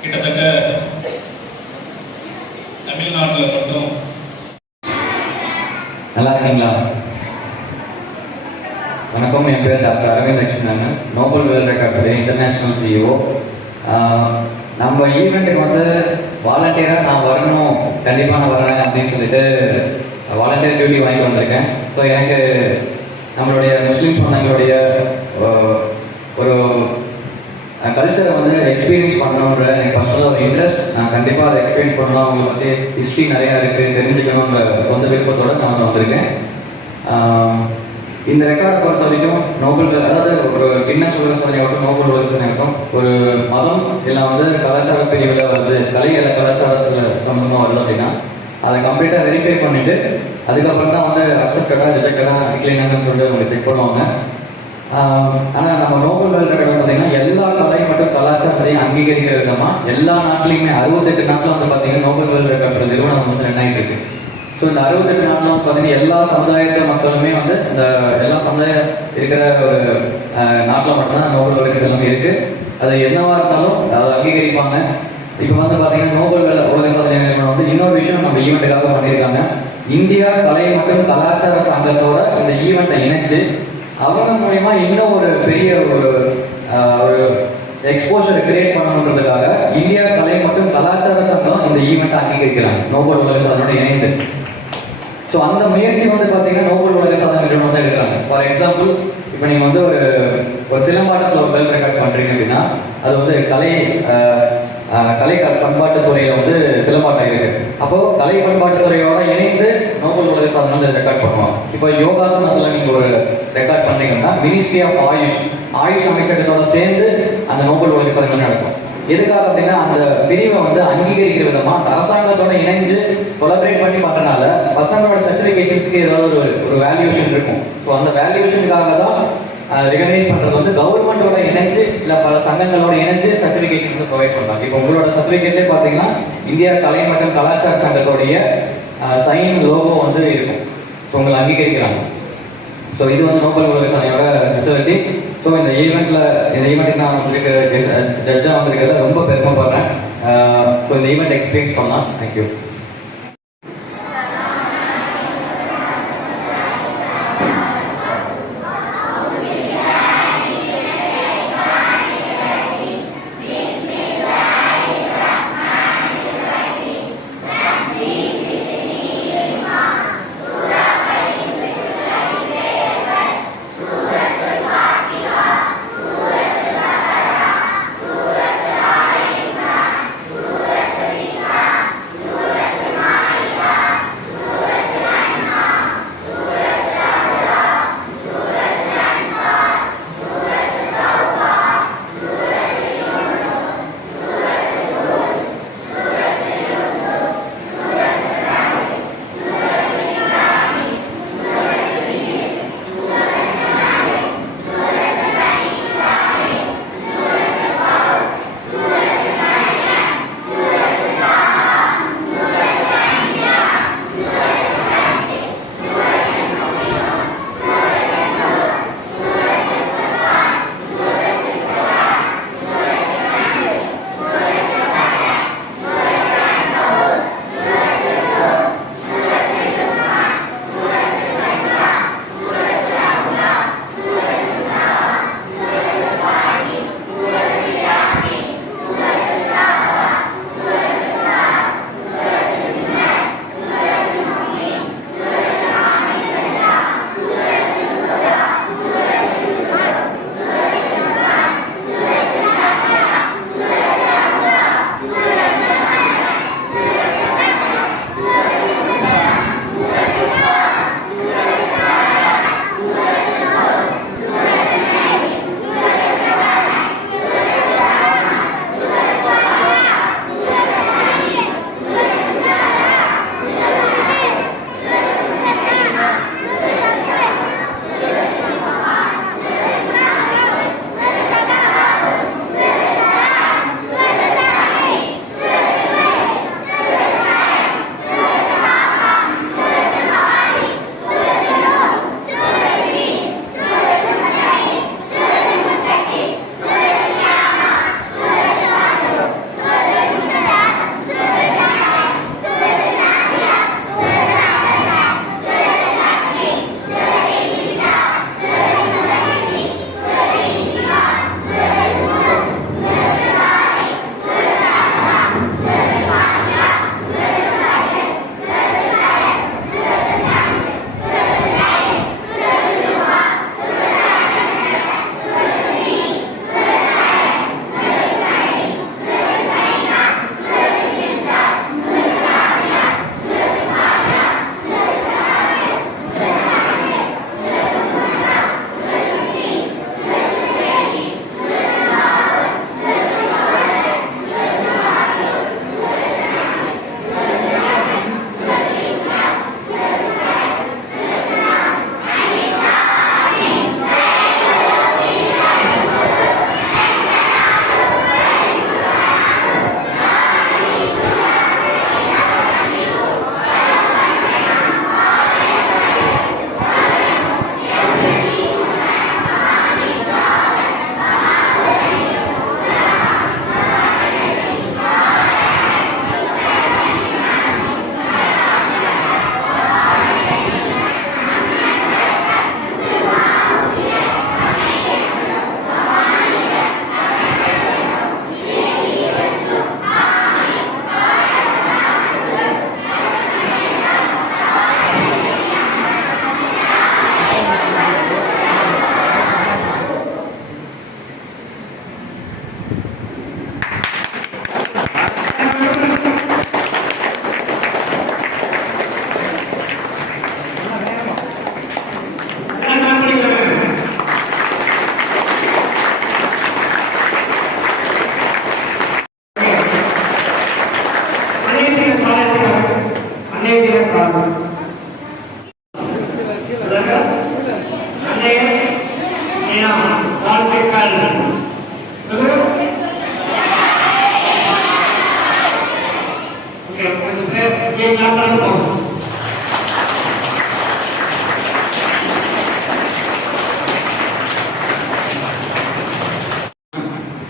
கிட்டத்தட்ட தமிழ்நாட்டில் மட்டும் நல்லா இருக்கீங்களா? வணக்கம் என் பேர் doctor Aravind Lakshmanan. Nobel world ரெக்கார்ட்ஸுடைய international CEO நம்ம ஈவெண்ட்டுக்கு வந்து வாலண்டியராக நான் வரணும் கண்டிப்பாக நான் வரேன் அப்படின்னு சொல்லிட்டு வாலண்டியர் டியூட்டி வாங்கிட்டு வந்திருக்கேன். ஸோ எனக்கு நம்மளுடைய முஸ்லீம் சொந்தங்களுடைய ஒரு கல்ச்சரை வந்து எக்ஸ்பீரியன்ஸ் பண்ணணுன்ற எனக்கு பர்சனலாக ஒரு இன்ட்ரெஸ்ட் நான் கண்டிப்பாக அதை எக்ஸ்பீரியன்ஸ் பண்ணணும் அவங்க வந்து ஹிஸ்ட்ரி நிறையா இருக்குது தெரிஞ்சுக்கணுன்ற சொந்த விருப்பத்தோடு நான் வந்து வந்திருக்கேன். இந்த ரெக்கார்டை பொறுத்த வரைக்கும் நோபல் அதாவது ஒரு கின்னஸ் உலக சாதனையாகட்டும் நோபல் உலக சாதனையாகட்டும் ஒரு மதம் இல்லை வந்து கலாச்சார பிரிவில் வருது கலை இல்லை கலாச்சாரத்தில் சம்மந்தமாக வருது அப்படின்னா அதை கம்ப்ளீட்டாக வெரிஃபை பண்ணிட்டு அதுக்கப்புறம் தான் வந்து அக்செப்டடாக ரிஜெக்டடாக டிக்ளைனான்னு சொல்லிட்டு அவங்க செக் பண்ணுவாங்க. ஆனால் நம்ம நோபல் வேர்ல்ட் ரெக்கார்டு பார்த்தீங்கன்னா எல்லா கலை மற்றும் கலாச்சாரத்தையும் அங்கீகரிக்கிற விதமாக எல்லா நாட்டிலையுமே அறுபத்தெட்டு நாட்டில் வந்து பார்த்தீங்கன்னா நோபல் வேர்ல்ட் ரெக்கார்டு நிறுவனம் வந்து ரெண்டாயிட்டு இருக்கு. ஸோ இந்த அறுபத்தெட்டு நாட்டில் வந்து பார்த்தீங்கன்னா எல்லா சமுதாயத்து மக்களுமே வந்து இந்த எல்லா சமுதாயம் இருக்கிற ஒரு நாட்டில் மட்டும்தான் நோபல் வேர்ல்டு எல்லாமே இருக்குது அது என்னவாக இருந்தாலும் அதை அங்கீகரிப்பாங்க. இப்போ வந்து பார்த்தீங்கன்னா நோபல் வேலை உலக சாதனை நிறுவனம் வந்து இன்னொரு விஷயம் நம்ம ஈவெண்ட்டுக்காக பண்ணியிருக்காங்க. இந்தியா கலை மற்றும் கலாச்சார சங்கத்தோட இந்த ஈவெண்ட்டை இணைச்சு அவங்க மூலயமா இன்னும் ஒரு பெரிய ஒரு ஒரு எக்ஸ்போஷரை கிரியேட் பண்ணணுன்றதுக்காக இந்தியா கலை மற்றும் கலாச்சார சங்கம் இந்த ஈவெண்ட்டை அங்கீகரிக்கிறாங்க. நோபல் உலக சாதனோட இணைந்து. ஸோ அந்த முயற்சி வந்து பார்த்தீங்கன்னா நோபல் உலக சாதனை நிறுவனம் தான் எடுக்கிறாங்க. ஃபார் எக்ஸாம்பிள் இப்போ நீங்கள் வந்து ஒரு ஒரு சிலம்பாட்டத்தில் ஒரு பெல் ரெக்கார்ட் பண்ணுறீங்க அப்படின்னா அது வந்து கலை கலை பண்பாட்டு துறையில வந்து சிலம்பாட்டம் இருக்கு. அப்போ கலை பண்பாட்டு துறையோட இணைந்து நோபல் உலக சாதனை வந்து ரெக்கார்ட் பண்ணுவாங்க. இப்போ யோகாசனத்தில் நீங்கள் ஒரு ரெக்கார்ட் பண்ணீங்கன்னா மினிஸ்ட்ரி ஆஃப் ஆயுஷ் ஆயுஷ் அமைச்சகத்தோட சேர்ந்து அந்த நோபல் உலக சாதனை நடக்கும் எதுக்காக அப்படின்னா அந்த பிரிவை வந்து அங்கீகரிக்கிற விதமா அரசாங்கத்தோட இணைஞ்சு கொலபரேட் பண்ணி பண்ணுறனால பசங்களோட சர்டிஃபிகேஷன்ஸ்க்கு ஏதாவது ஒரு ஒரு வேல்யூஷன் இருக்கும். ஸோ அந்த வேல்யூஷனுக்காக தான் ரெகனைஸ் பண்ணுறது வந்து கவர்மெண்டோட இணைஞ்சு இல்லை பல சங்கங்களோட இணைஞ்சு சர்டிஃபிகேஷன் வந்து ப்ரொவைட் பண்ணலாம் இப்போ உங்களோட சர்டிஃபிகேட்டே பார்த்தீங்கன்னா இந்தியா கலை மற்றும் கலாச்சார சங்கத்தோடைய சைன் லோகோ வந்து இருக்கும். ஸோ உங்களை அங்கீகரிக்கிறாங்க. ஸோ இது வந்து நோபல் உலக சாதனையோட ஸ்பெஷாலிட்டி ஸோ இந்த ஈவெண்ட்ல இந்த ஈவெண்ட்டுக்கு நான் வந்திருக்க ஜட்ஜாக வந்திருக்கிறத ரொம்ப பெருமைப்படுறேன் ஸோ இந்த ஈவெண்ட் எக்ஸ்பீரியன்ஸ் பண்ணலாம். தேங்க்யூ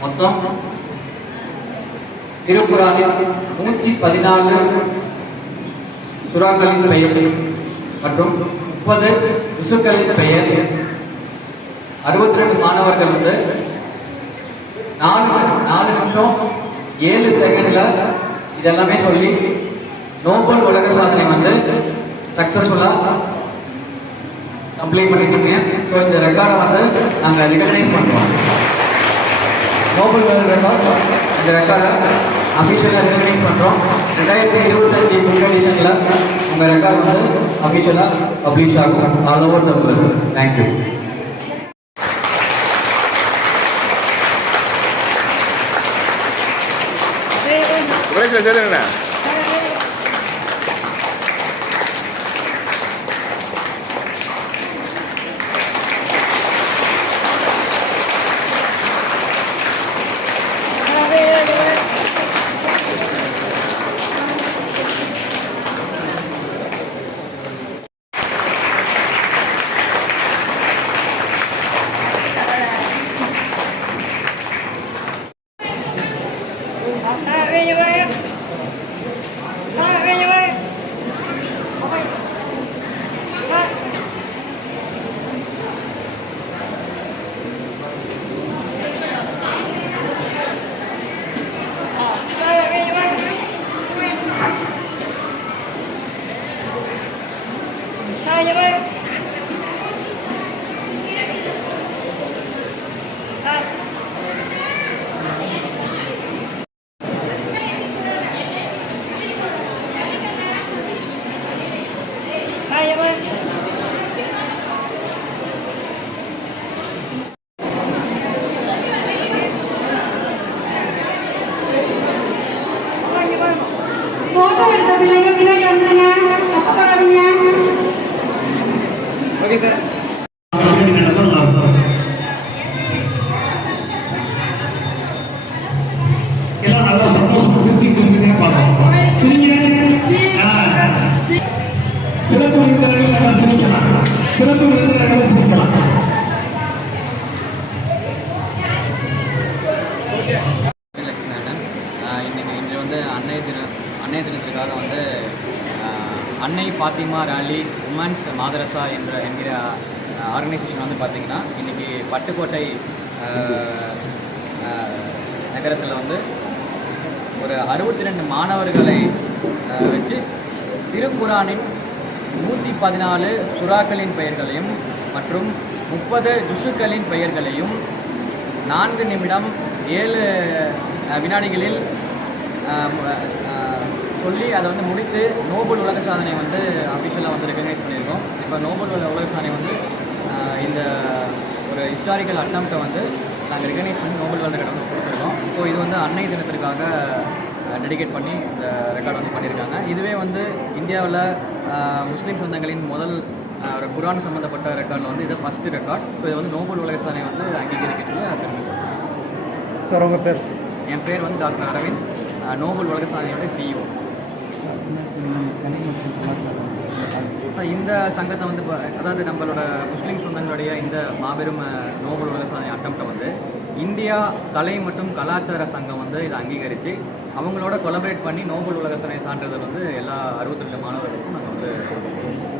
మొత్తం తిరుపురాణి నూటి పద్నాలుగు சுறாக்களின் பெயர் மற்றும் முப்பது விசுக்களின் பெயர். அறுபத்தி ரெண்டு மாணவர்கள் வந்து நாலு நாலு நிமிஷம் ஏழு செகண்ட்ல இதெல்லாமே சொல்லி நோபல் உலக சாதனை வந்து சக்சஸ்ஃபுல்லாக கம்ப்ளீட் பண்ணிருக்கீங்க ஸோ இந்த ரெக்கார்டை வந்து நாங்கள் ரெகனைஸ் பண்ணுறோம் நோபல் உலக ரெக்கார்ட் இந்த ரெக்கார்டை அஃபிஷியலாக ரெக்கனைஸ் பண்ணுறோம் ரெண்டாயிரத்தி இருபத்தஞ்சி புக் உங்கள் ரெக்கார்ட் வந்து அஃபிஷியலாக பப்ளிஷ் ஆகும். All over the world thank you பிரேக்கில் சரிங்கண்ணா எல்லாம் நல்லா சந்தோஷமா சிரிச்சுட்டு இருக்கீங்க பார்ப்போம் சிரிங்க. ஆ. சிறப்பு விருந்தினர்கள் நல்லா சிரிக்கலாம். சிறப்பு விருந்தினர்கள் சிரிக்கலாம். இன்னைக்கு இன்று வந்து அன்னை தினம் அன்னை தினத்திற்காக வந்து அன்னை ஃபாத்திமா ராலி உமன்ஸ் மாதரசா என்ற என்கிற ஆர்கனைசேஷன் வந்து பார்த்திங்கன்னா இன்றைக்கி பட்டுக்கோட்டை நகரத்தில் வந்து ஒரு அறுபத்தி ரெண்டு மாணவர்களை வச்சு திருக்குரானின் நூற்றி பதினாலு சுறாக்களின் பெயர்களையும் மற்றும் முப்பது ஜுசுக்களின் பெயர்களையும் நான்கு நிமிடம் ஏழு வினாடிகளில் சொல்லி அதை வந்து முடித்து நோபல் உலக சாதனை வந்து அஃபிஷியலாக வந்து ரெகனைஸ் பண்ணியிருக்கோம். இப்போ நோபல் உலக சாதனை வந்து இந்த ஒரு ஹிஸ்டாரிக்கல் அட்டம்ப்டை வந்து நாங்கள் ரெகனைஸ் பண்ணி நோபல் வேர்ல்டு ரெக்கார்ட் வந்து கொடுத்துருக்கோம். ஸோ இது வந்து அன்னை தினத்திற்காக டெடிகேட் பண்ணி இந்த ரெக்கார்ட் வந்து பண்ணியிருக்காங்க. இதுவே வந்து இந்தியாவில் முஸ்லீம் சொந்தங்களின் முதல் ஒரு குரான் சம்மந்தப்பட்ட ரெக்கார்டில் வந்து இது ஃபஸ்ட்டு ரெக்கார்ட் ஸோ இது வந்து நோபல் உலக சாதனை வந்து அங்கீகரிக்கிறது சார் உங்கள் பேர்? என் பேர் வந்து டாக்டர் அரவிந்த். நோபல் உலக சாதனையோட சிஇஓ இந்த சங்கத்தை வந்து இப்போ அதாவது நம்மளோட முஸ்லீம் சொந்தங்களுடைய இந்த மாபெரும் நோபல் விவசாய அட்டம்ப்டை வந்து இந்தியா கலை மற்றும் கலாச்சார சங்கம் வந்து இதை அங்கீகரித்து அவங்களோட கொலபரேட் பண்ணி நோபல் உலக சாதனை சான்றிதழ் வந்து எல்லா அறுபத்தி ரெண்டு மாணவர்களுக்கும் நாங்கள் வந்து கொடுப்போம்